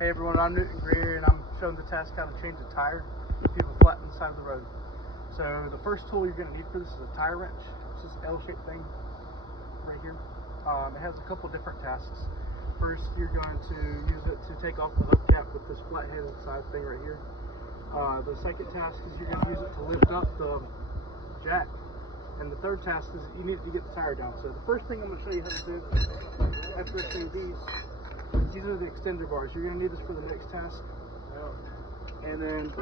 Hey everyone, I'm Newton Greer and I'm showing the task how to change a tire if you have a flat in the side of the road. So the first tool you're going to need for this is a tire wrench. It's this L-shaped thing right here. It has a couple different tasks. First, you're going to use it to take off the hubcap with this flat-headed side thing right here. The second task is you're going to use it to lift up the jack. And the third task is you need to get the tire down. So the first thing I'm going to show you how to do after lifting these are the extender bars. You're going to need this for the next task. And then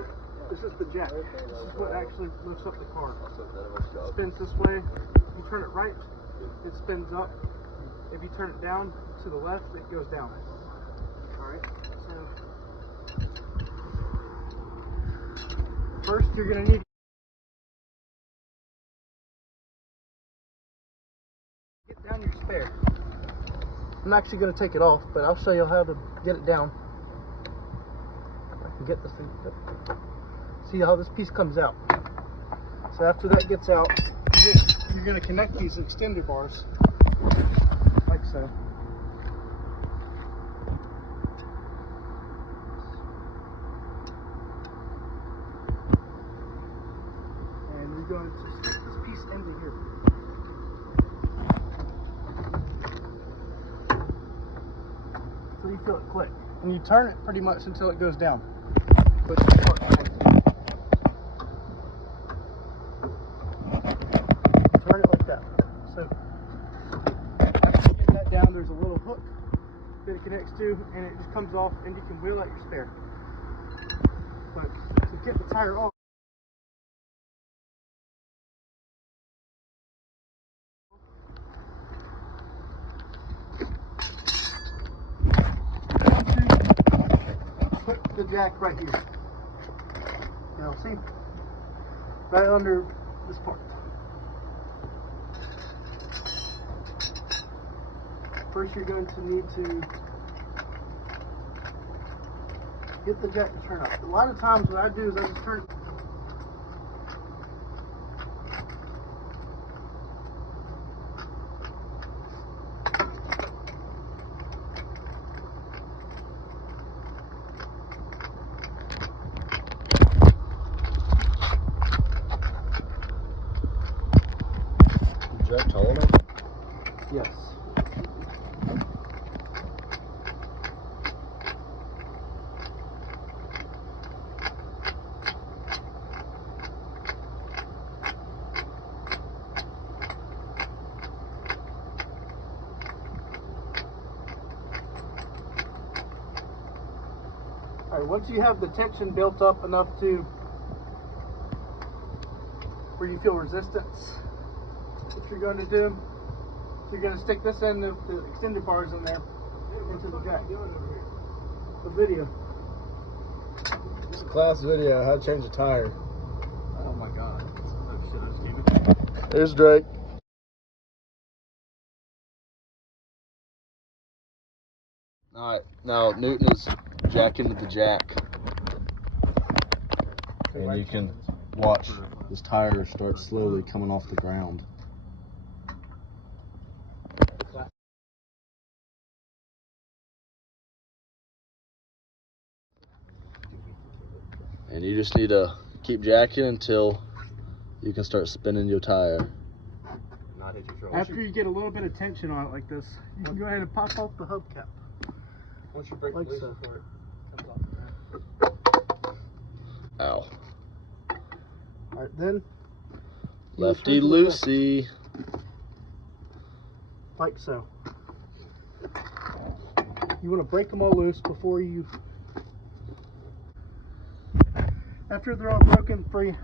this is the jack. This is what actually lifts up the car. It spins this way. You turn it right, it spins up. If you turn it down to the left, it goes down. Alright, so first you're going to need to get down your spare. I'm actually going to take it off, but I'll show you how to get it down. If I can get this thing. See how this piece comes out. So after that gets out, you're going to connect these extender bars like so. And we're going to stick this piece into here. So you feel it click. And you turn it pretty much until it goes down. Push the part forward. Turn it like that. So after you get that down, there's a little hook that it connects to, and it just comes off, and you can wheel out your spare. But to get the tire off, put the jack right here. Now see, right under this part. First you're going to need to get the jack to turn up. A lot of times what I do is I just turn it. Jack tall enough? Yes. Alright, once you have the tension built up enough to where you feel resistance, what you're going to do, you're going to stick this end of the extender bars in there into the jack. The video. It's a class video, how to change a tire. Oh my god. Oh shit, I just came in. There's Drake. Alright, now Newton is jacking the jack. And you can watch this tire start slowly coming off the ground. And you just need to keep jacking until you can start spinning your tire. After you get a little bit of tension on it like this, you can go ahead and pop off the hubcap. Once you break Like the loose so. before it comes off. Ow. Alright, then Lefty loosey. like so. You want to break them all loose before you. After they're all broken free,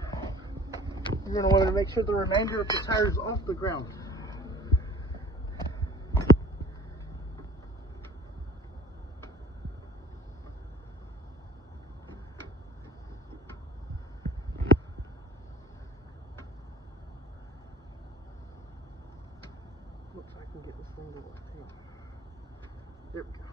you're going to want to make sure the remainder of the tire is off the ground. Looks like I can get this thing to work too. There we go.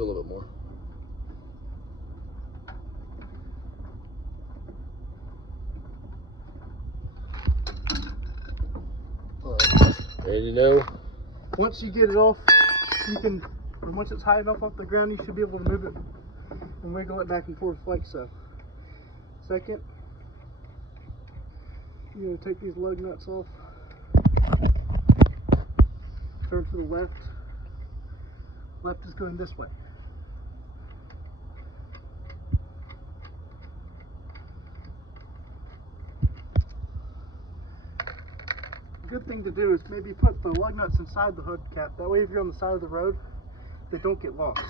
Go a little bit more. All right. Ready to go? Once you get it off, you can, or once it's high enough off the ground, you should be able to move it and wiggle it back and forth like so. Second, you're going to take these lug nuts off, turn to the left. Left is going this way. Good thing to do is maybe put the lug nuts inside the hubcap. That way if you're on the side of the road, they don't get lost.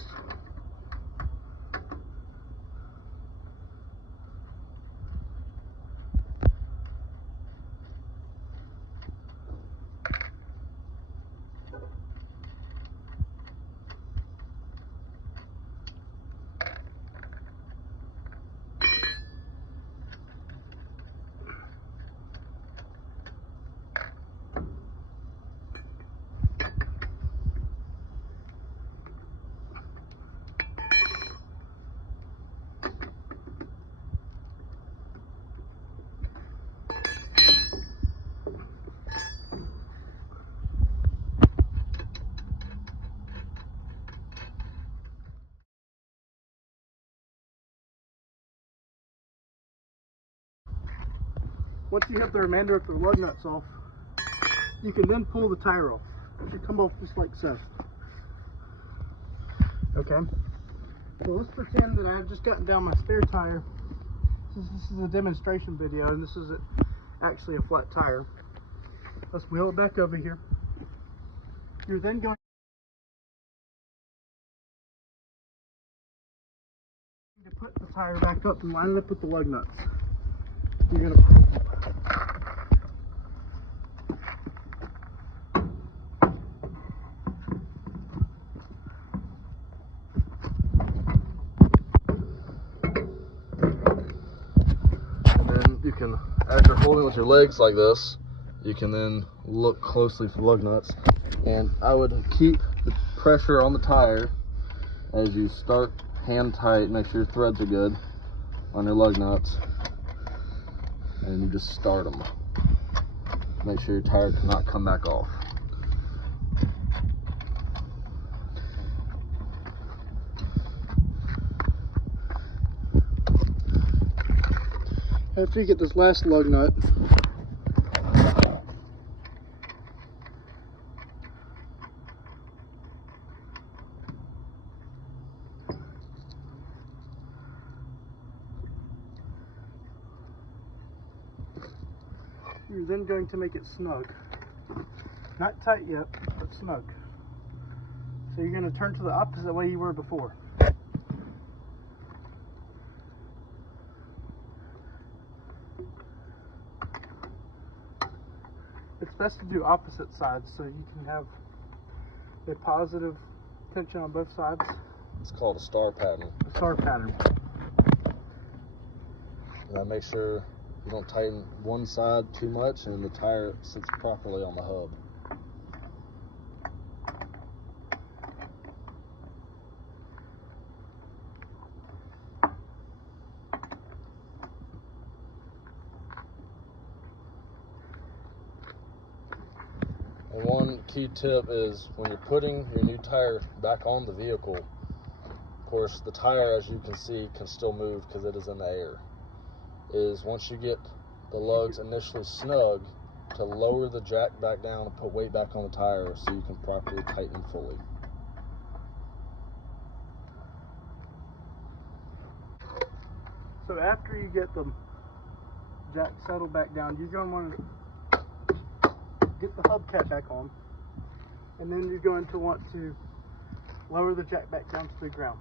Once you have the remainder of the lug nuts off, you can then pull the tire off. It should come off just like so. Okay? So let's pretend that I've just gotten down my spare tire. Since this is a demonstration video and this is actually a flat tire, let's wheel it back over here. You're then going to put the tire back up and line it up with the lug nuts. You're going to You can, as you're holding with your legs like this, you can then look closely for lug nuts. And I would keep the pressure on the tire as you start hand tight, make sure your threads are good on your lug nuts. And you just start them. Make sure your tire cannot come back off. After you get this last lug nut, you're then going to make it snug. Not tight yet, but snug. So you're going to turn to the opposite way you were before. It's best to do opposite sides so you can have a positive tension on both sides. It's called a star pattern. A star pattern. Now make sure you don't tighten one side too much and the tire sits properly on the hub. And one key tip is when you're putting your new tire back on the vehicle, of course the tire, as you can see, can still move because it is in the air, is once you get the lugs initially snug, to lower the jack back down and put weight back on the tire so you can properly tighten fully. So after you get the jack settled back down, you're going to want to get the hubcap back on, and then you're going to want to lower the jack back down to the ground.